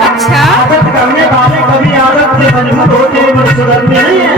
अच्छा, आदत करने वाले कभी आदत से मजबूत होते हैं, सुधरते नहीं है।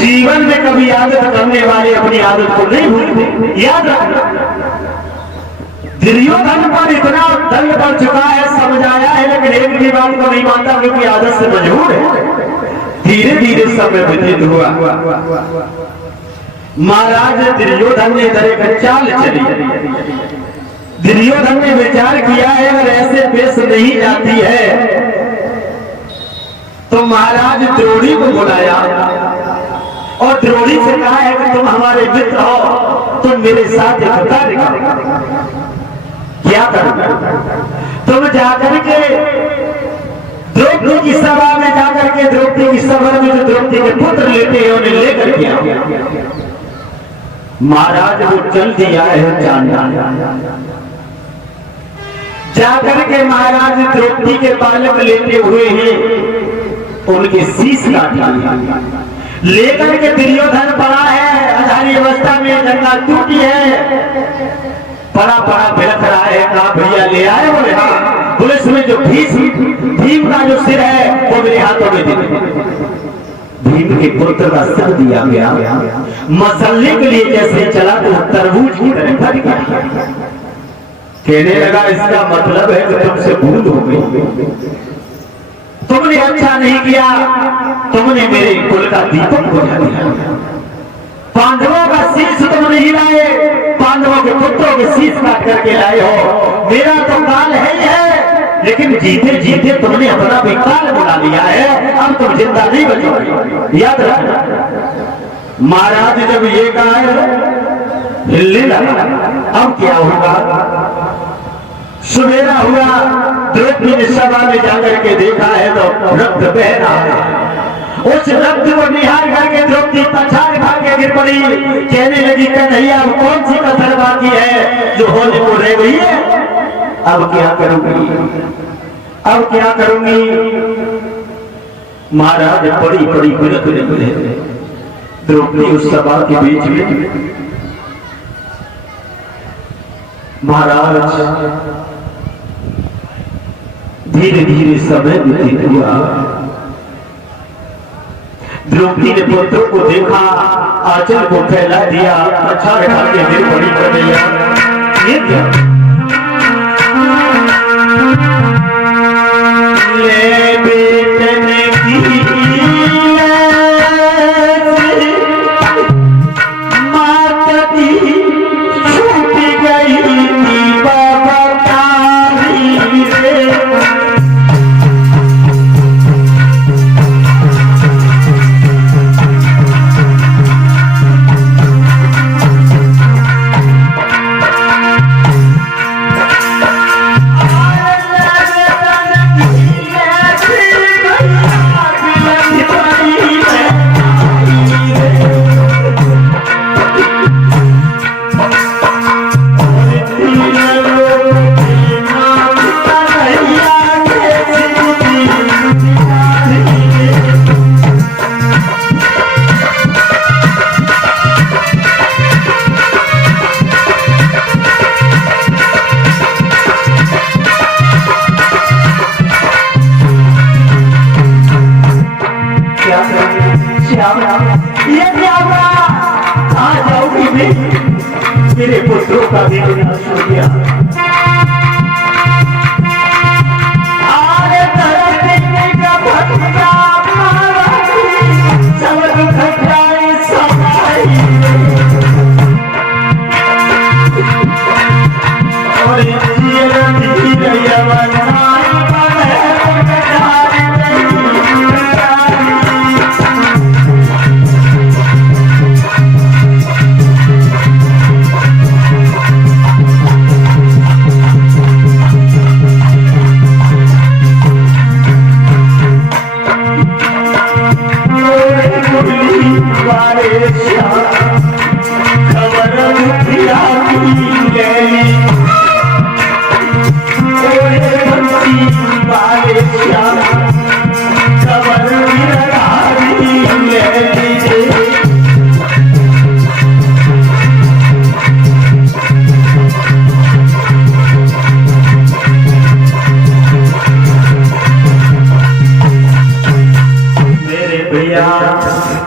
जीवन में कभी आदत करने वाले अपनी आदत को नहीं भूलते। याद रखना, दुर्योधन पर इतना दंड पड़ चुका है, समझ आया है, लेकिन एक भी बात को नहीं मानता क्योंकि आदत से मजबूर है। धीरे धीरे समय व्यतीत हुआ। महाराज दुर्योधन ने इधर एक चाल चली। दुर्योधन ने विचार किया है अगर ऐसे पेश नहीं जाती है तो महाराज द्रोणी को बुलाया और द्रोणी से कहा है कि तुम हमारे मित्र हो, तुम मेरे साथ एक कार्य करो। क्या करो? तुम जाकर के द्रौपदी की सभा में जाकर के द्रौपदी की सभा में जो द्रौपदी के पुत्र लेते हैं उन्हें लेकर के आओ। महाराज वो चल दिया है चांदा। जाकर के महाराज द्रौपदी के बालक लेते हुए हैं, उनके शीश काट लेकर के दुर्योधन पड़ा है, अधारी अवस्था में, गंगा टूटी है, पड़ा पड़ा बिलख रहा है। कहा भैया ले आए? बोले हाँ। पुलिस में जो भीम का जो सिर है वो मेरे हाथों में दे। भीम के पुत्र का सिर दिया गया। मसलने के लिए जैसे चला तो तरबूज की तरह फट गया। कहने लगा इसका मतलब है कि तुमसे भूल हो गई, तुमने अच्छा नहीं किया, तुमने मेरे कुल का दीपक बुझा दिया। पांडवों का शीश तुम नहीं लाए, पांडवों के पुत्रों के शीश काट करके लाए हो। मेरा तो काल है ही है, लेकिन जीते जीते तुमने अपना भी काल बुला लिया है। अब तुम जिंदा नहीं बचोगे। याद रखना। महाराज जब ये कहा हिलने लगा। अब क्या होगा? सवेरा हुआ, द्रौपदी ने सभा में जाकर के देखा है तो रक्त बह रहा है। उस रक्त को निहार करके द्रौपदी पछाड़ भागे गिर पड़ी। कहने लगी कन्हैया कौन सी कसर बाकी है जो होने को रह गई है? अब क्या करूंगी, अब क्या करूंगी? महाराज बड़ी बड़ी बिलख निकले। द्रौपदी उस सभा के बीच में। महाराज धीरे धीरे समय व्यतीत हुआ। द्रौपदी ने पुत्रों को देखा, आंचल को फैला दिया, अच्छा बैठा के गिर पड़ी कन्हैया। ये क्या? ले बेटने की सत्यानाश हो गया। आरे धरती का भटका सब घटाई समाई और धीरे यवना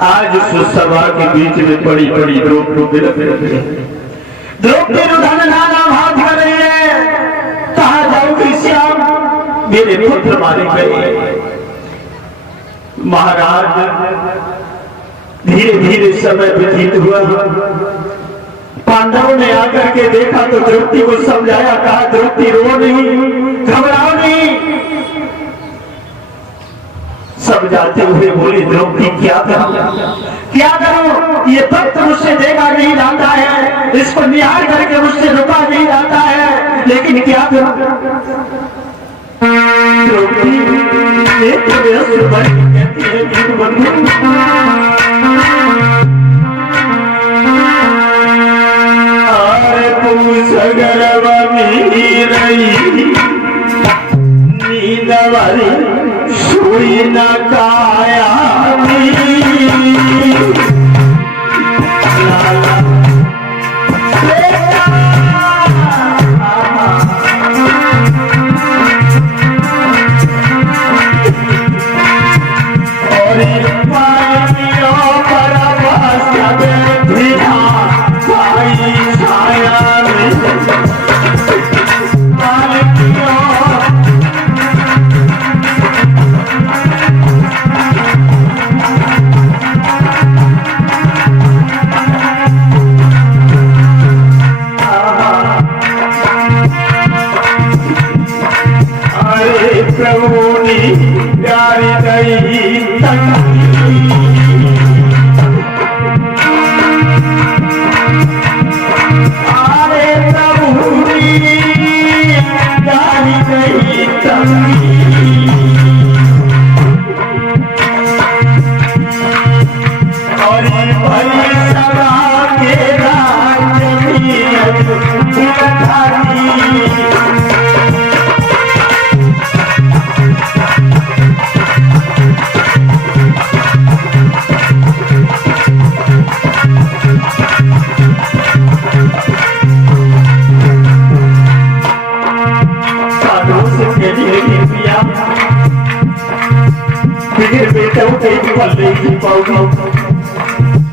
आज उस सभा के बीच में बड़ी बड़ी द्रौपदी हाथ कर रही है। कहा जाऊंगी श्याम मेरे पुत्र मारे गए। महाराज धीरे धीरे समय व्यतीत हुआ। पांडवों ने आकर के देखा तो द्रौपदी को समझाया। कहा द्रौपदी रो नहीं, घबराओ नहीं। सब जाते हुए बोले द्रौपदी क्या करूं? ये भक्त मुझसे देखा नहीं जाता है, इसको निहार करके मुझसे रुका नहीं जाता है, लेकिन क्या करूं? द्रौपदी कहती है बंधु नींदवारी सुई न काया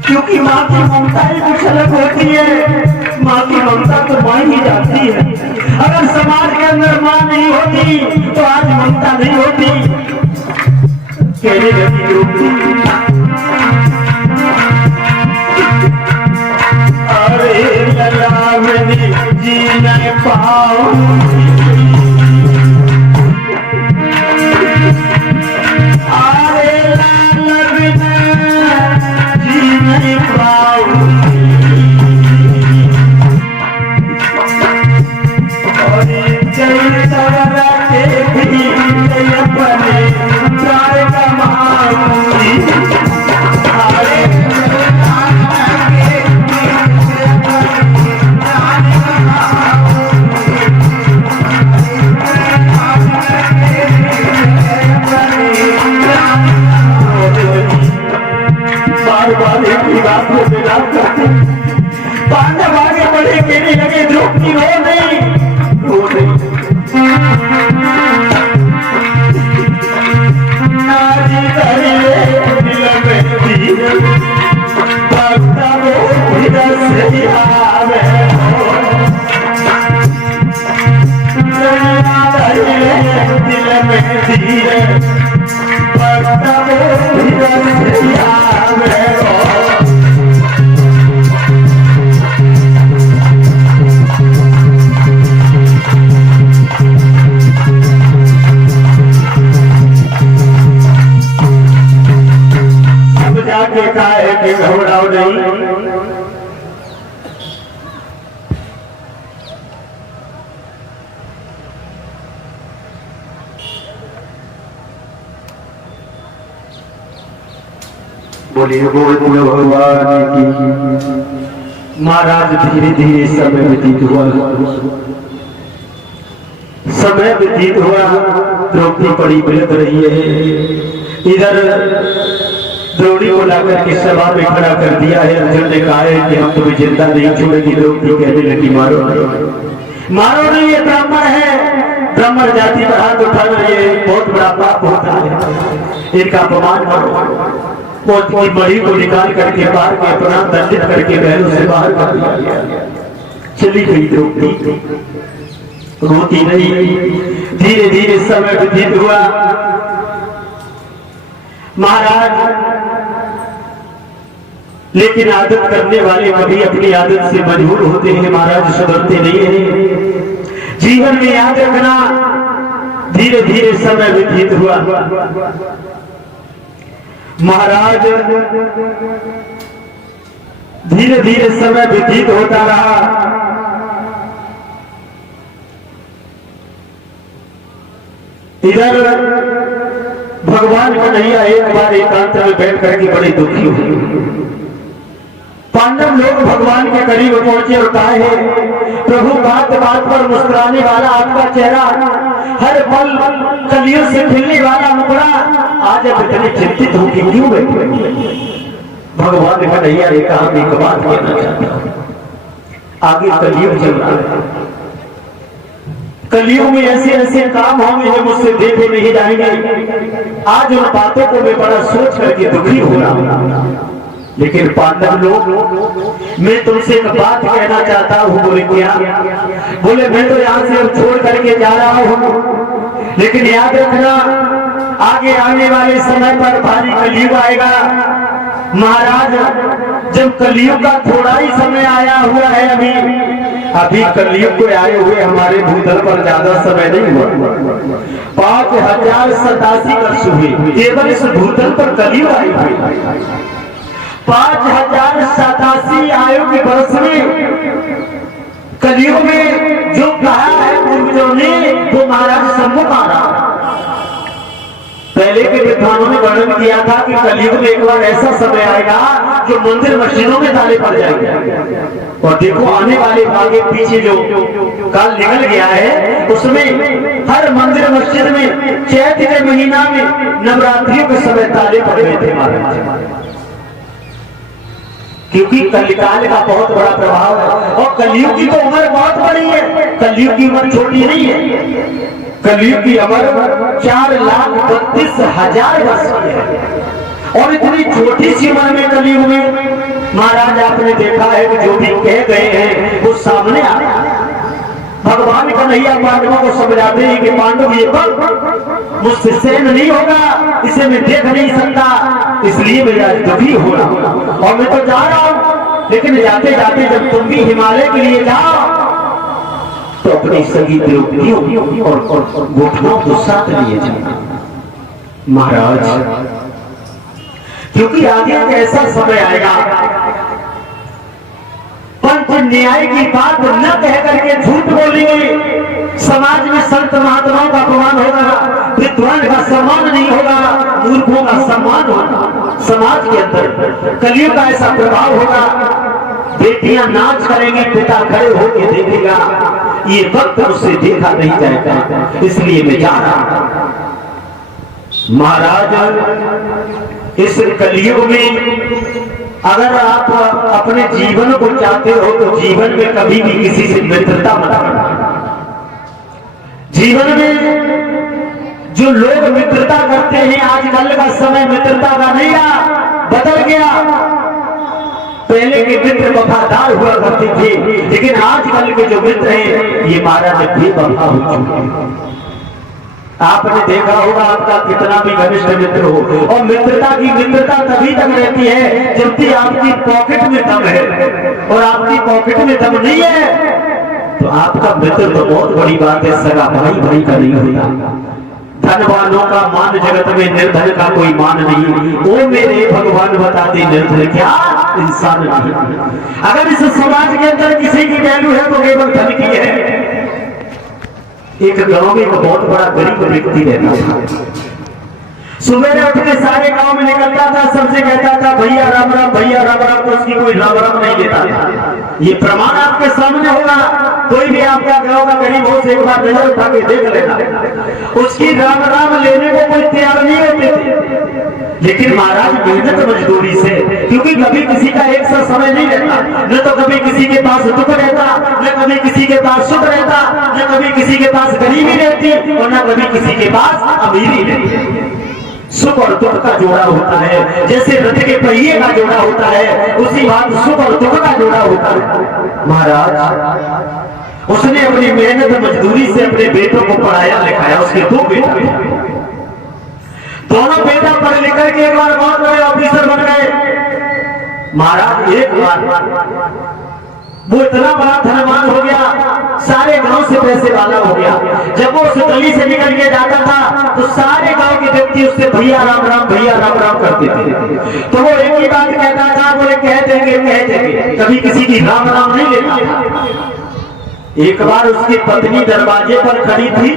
क्योंकि माँ की ममता ही कुछ अलग होती है। माँ की ममता तो माँ ही जाती है। अगर समाज के अंदर माँ नहीं होती तो आज ममता नहीं होती। कहने लगी अरे लला मैंने जी नहीं पाऊंगी, नहीं पाऊंगी और जय सवरा के भी अपने प्राण कमाऊंगी। धीरे पत्ता जाके काहे के घबराओ नहीं। बोलिए गोविंद भगवान की। महाराज धीरे धीरे समय व्यतीत हुआ, समय व्यतीत हुआ, द्रौपदी पड़ी बिलख रही है। इधर द्रौपदी को लाकर के सभा में खड़ा कर दिया है। अर्जुन ने कहा है कि हम तुम्हें जिंदा नहीं छोड़ेंगे। द्रौपदी कहने लगी मारो नहीं, मारो नहीं, ये ब्राह्मण है, ब्राह्मण जाति पर हाथ उठाना ये बहुत बड़ा पाप होता है, इनका अपमान करो। वो बड़ी को निकाल करके बाहर के अपना दंडित करके बहनों से बाहर कर दिया गया। चली गई द्रौपदी, रोती नहीं। धीरे धीरे समय व्यतीत हुआ। महाराज लेकिन आदत करने वाले कभी अपनी आदत से मजबूर होते हैं, महाराज सुधरते नहीं है। जीवन में याद रखना, धीरे धीरे समय व्यतीत हुआ। महाराज धीरे धीरे समय व्यतीत होता रहा। इधर भगवान कन्हैया एक बार एकांत में बैठ करके बड़े दुखी हुए। पांडव लोग भगवान के करीब पहुंचे और कहा है प्रभु बात बात पर मुस्कुराने वाला आपका चेहरा, हर पल कलियों से खिलने वाला मुखड़ा, आज अब इतने चिंतित होकर क्यों बैठे? भगवान कन्हैया ने कहा मैं एक बात कहना चाहता हूं, आगे कलियुग चल रहा है, कलियुग में ऐसे ऐसे काम होंगे जो मुझसे देखे नहीं जाएंगे। आज उन बातों को मैं बड़ा सोच करके दुखी हो रहा हूं। लेकिन पांडव लोग, मैं तुमसे एक बात कहना चाहता हूं। बोले क्या? बोले मैं तो यहाँ से अब छोड़ करके जा रहा हूं, लेकिन याद रखना आगे आने वाले समय पर भारी कलियुग आएगा। महाराज जब कलियुग का थोड़ा ही समय आया हुआ है, अभी कलियुग को आए हुए हमारे भूतल पर ज्यादा समय नहीं हुआ। 5087 वर्ष हुए केवल इस भूतल पर कलियुग आई हुई। 5087 आयु के वर्ष में कलियुग में जो कहा है पूर्वजों ने वो महाराज सम्मुख आ रहा। पहले के विद्वानों ने वर्णन किया था कि कलियुग में एक बार ऐसा समय आएगा जो मंदिर मस्जिदों में ताले पड़ जाएंगे। और देखो आने वाले आगे पीछे जो काल निकल गया है उसमें हर मंदिर मस्जिद में चैत्र के महीना में नवरात्रियों के समय ताले पड़ गए थे महाराज, क्योंकि कलिकाल का बहुत बड़ा प्रभाव है। और कलियुग की तो उम्र बहुत बड़ी है, कलियुग की उम्र छोटी नहीं है। कलियुग की उम्र 4,32,000 वर्ष की है। और इतनी छोटी सी उम्र में कलियुग में महाराज आपने देखा है कि जो भी कह गए हैं वो सामने आ रहा है। भगवान कन्हैया पांडवों को समझाते हैं कि पांडव ये पल मुझसे सहन नहीं होगा, इसे मैं देख नहीं सकता, इसलिए मैं आज दुखी हो रहा हूं और मैं तो जा रहा हूं। लेकिन जाते जाते जब तुम भी हिमालय के लिए जाओ तो अपनी सगी द्रौपदी और गोपियों को साथ लिए जाना महाराज, क्योंकि आगे ऐसा समय आएगा पंच न्याय की बात न कह करके झूठ बोलेंगे, समाज में संत महात्माओं का अपमान होगा, विद्वान का सम्मान नहीं होगा, मूर्खों का सम्मान होगा। समाज के अंदर कलियुग का ऐसा प्रभाव होगा, बेटियां नाच करेंगी, पिता खड़े होकर देखेगा, ये वक्त उससे देखा नहीं जाएगा, इसलिए मैं जा रहा हूं। महाराज इस कलियुग में अगर आप अपने जीवन को चाहते हो तो जीवन में कभी भी किसी से मित्रता मत करना। जीवन में जो लोग मित्रता करते हैं, आजकल का समय मित्रता का नहीं रहा, बदल गया। पहले के मित्र वफादार हुआ करते थे, लेकिन आजकल के जो मित्र हैं ये महाराज बेवफा हो चुके हैं। आपने देखा होगा आपका कितना भी घनिष्ठ मित्र हो, और मित्रता की मित्रता तभी तक रहती है जबकि आपकी पॉकेट में दम है, और आपकी पॉकेट में दम नहीं है तो आपका मित्र तो बहुत बड़ी बात है, सगा भाई भाई का नहीं होता। धनवानों का मान जगत में, निर्धन का कोई मान नहीं। ओ मेरे भगवान बता दे निर्धन क्या इंसान नहीं। अगर इस समाज के अंदर किसी की वैल्यू है तो केवल धन की है। एक गांव में एक बहुत बड़ा गरीब व्यक्ति रहता था। सुबह उठ के सारे गांव में निकलता था, सबसे कहता था भैया राम राम, भैया राम राम, तो उसकी कोई राम राम नहीं लेता था। ये प्रमाण आपके सामने होगा, कोई भी आपका गांव का गरीब हो एक बार नजर उठा के देख लेना, उसकी राम राम लेने को कोई तैयार नहीं होते थे। लेकिन महाराज मेहनत मजदूरी से, क्योंकि कभी किसी का एक सा समय नहीं रहता, न तो कभी किसी के पास दुख रहता, न कभी किसी के पास सुख रहता, न कभी किसी के पास गरीबी रहती, और न कभी किसी के पास अमीरी रहती। सुख और दुख का जोड़ा होता है, जैसे रथ के पहिए का जोड़ा होता है, उसी बात सुख और दुख का जोड़ा होता है। महाराज उसने अपनी मेहनत मजदूरी से अपने बेटों को पढ़ाया लिखाया। उसके दो बेटा, दोनों बेटा पढ़ लिख करके एक बार बहुत बड़े ऑफिसर बन गए। महाराज एक बार वो इतना बड़ा धनवान हो गया, सारे गांव से पैसे वाला हो गया। जब वो उस गली से निकल के जाता था तो सारे गांव के व्यक्ति उससे भैया राम राम, भैया राम राम करते थे। तो वो एक ही बात कहता था, बोले कह देंगे कह देंगे, कभी किसी की राम राम नहीं लेता था। एक बार उसकी पत्नी दरवाजे पर खड़ी थी,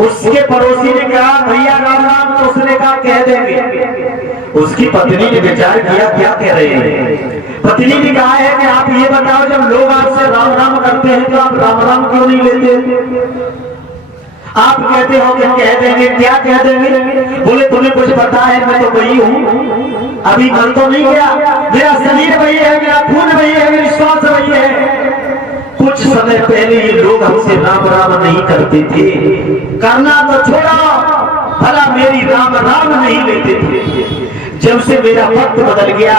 उसके पड़ोसी ने कहा भैया राम राम, तो उसने कहा कह देंगे। उसकी पत्नी ने विचार किया क्या कह रहे हैं। पत्नी ने कहा है कि आप ये बताओ, जब लोग आपसे राम राम करते हैं तो आप राम राम क्यों नहीं लेते? आप कहते हो कि कह देंगे, क्या कह देंगे? बोले तुम्हें कुछ पता है, मैं तो वही हूँ, अभी मन तो नहीं गया, मेरा शरीर वही है, मेरा खून वही है, मेरी श्वास वही है। कुछ समय पहले ये लोग हमसे राम राम नहीं करते थे, करना तो छोड़ा, भला मेरी राम राम नहीं लेते थे। जब से मेरा वक्त बदल गया,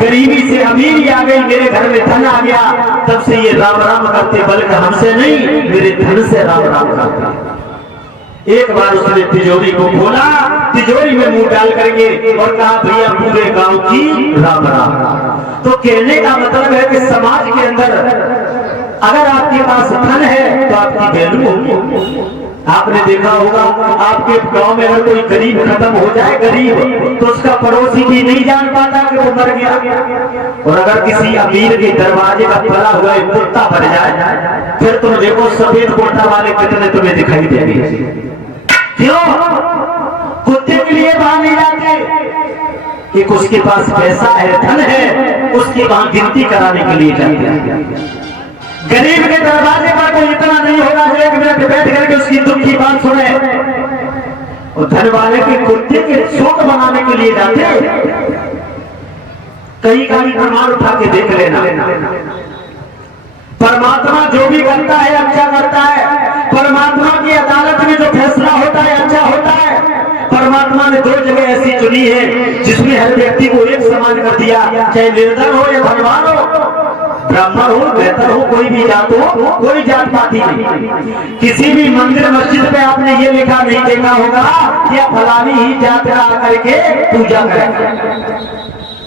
गरीबी से अमीरी आ गई, मेरे घर में धन आ गया, तब से ये राम राम करते, बल्कि हमसे नहीं मेरे धन से राम राम करते। एक बार उसने तिजोरी को खोला, तिजोरी में मुंह डाल करके और कहा भैया पूरे गांव की राम राम। तो कहने का मतलब है कि समाज के अंदर अगर आपके पास धन है तो आपकी वैल्यू होगी। आपने देखा होगा आपके गांव में अगर कोई गरीब खत्म हो जाए, गरीब, तो उसका पड़ोसी भी नहीं जान पाता कि वो मर गया। और अगर किसी अमीर के दरवाजे का पला हुआ एक कुत्ता मर जाए, फिर तुम देखो सफेद कुर्ता वाले कितने तुम्हें दिखाई देंगे। क्यों? कुत्ते के लिए वहां नहीं जाते, एक उसके पास पैसा है, धन है, उसकी वहां गिनती कराने के लिए जाते हैं। गरीब के दरवाजे पर कोई इतना नहीं होगा जो एक मिनट बैठ करके उसकी दुख की बात सुने, और धन वाले के कुत्ते के शोक बनाने के लिए जाते। कहीं कहीं प्रमाण उठा के देख लेना, परमात्मा जो भी करता है अच्छा करता है। परमात्मा की अदालत में जो फैसला होता है अच्छा होता है। परमात्मा ने दो जगह ऐसी चुनी है जिसमें हर व्यक्ति को एक समान कर दिया, चाहे निर्धन हो या धनवान हो, ब्राह्मण हो, बेहतर हो, कोई भी जात हो, कोई जात पाती नहीं। किसी भी मंदिर मस्जिद पे आपने ये लिखा नहीं देखा होगा कि फलानी ही जात का आकर के पूजा करें,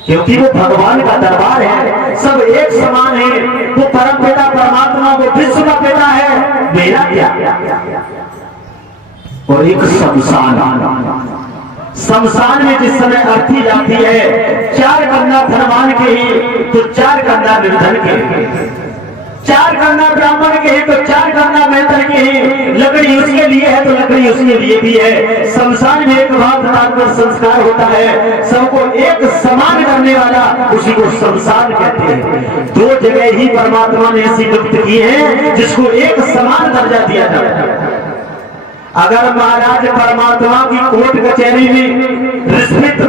क्योंकि वो भगवान का दरबार है, सब एक समान है। वो परम पिता परमात्मा, वो विश्व का पिता है, मेरा क्या। और एक शमशान में जिस समय अर्थी जाती है, 4 कन्या धनवान के ही तो 4 कन्या निर्धन के, 4 कन्या ब्राह्मण के ही तो 4 कन्या मेहतर के ही। लकड़ी उसके लिए है तो लकड़ी उसके लिए भी है। शमशान में एक बात डालकर संस्कार होता है, सबको एक समान करने वाला, उसी को शमशान कहते हैं। 2 जगह ही परमात्मा ने ऐसी गुप्त की है जिसको एक समान दर्जा दिया जाता है। अगर महाराज परमात्मा की कोर्ट कचहरी में रिश्वत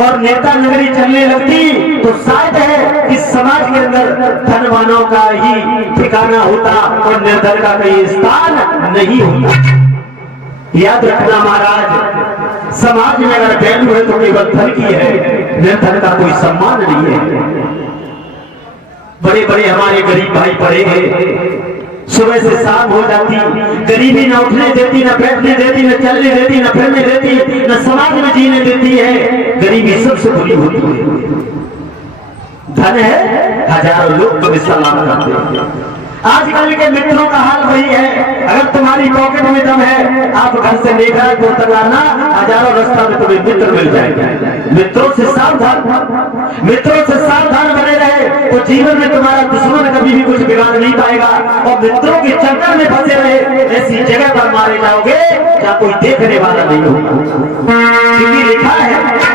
और नेता नगरी चलने लगती तो शायद है कि समाज के अंदर धनवानों का ही ठिकाना होता और निर्धन का कहीं स्थान नहीं होता। याद रखना महाराज, समाज में अगर वैल्यू है तो केवल धन की है, निर्धन का कोई सम्मान नहीं है। बड़े बड़े हमारे गरीब भाई पढ़े हैं, सुबह से शाम हो जाती, गरीबी न उठने देती, न बैठने देती, न चलने देती, न फिरने देती, न समाज में जीने देती है। गरीबी सबसे बुरी होती है। धन है, हजारों लोग तुम्हें सलाम करते हैं। आजकल के मित्रों का हाल वही है। अगर तुम्हारी पॉकेट में दम है, आप घर से लेकर को तकाना, हजारों रास्ता में तुम्हें मित्र मिल जाएंगे। मित्रों से सावधान बने रहे तो जीवन में तुम्हारा दुश्मन कभी भी कुछ बिगाड़ नहीं पाएगा। और मित्रों के चक्कर में फंसे रहे ऐसी जगह पर मारे जाओगे जहाँ कोई देखने वाला नहीं होगा। क्योंकि लिखा है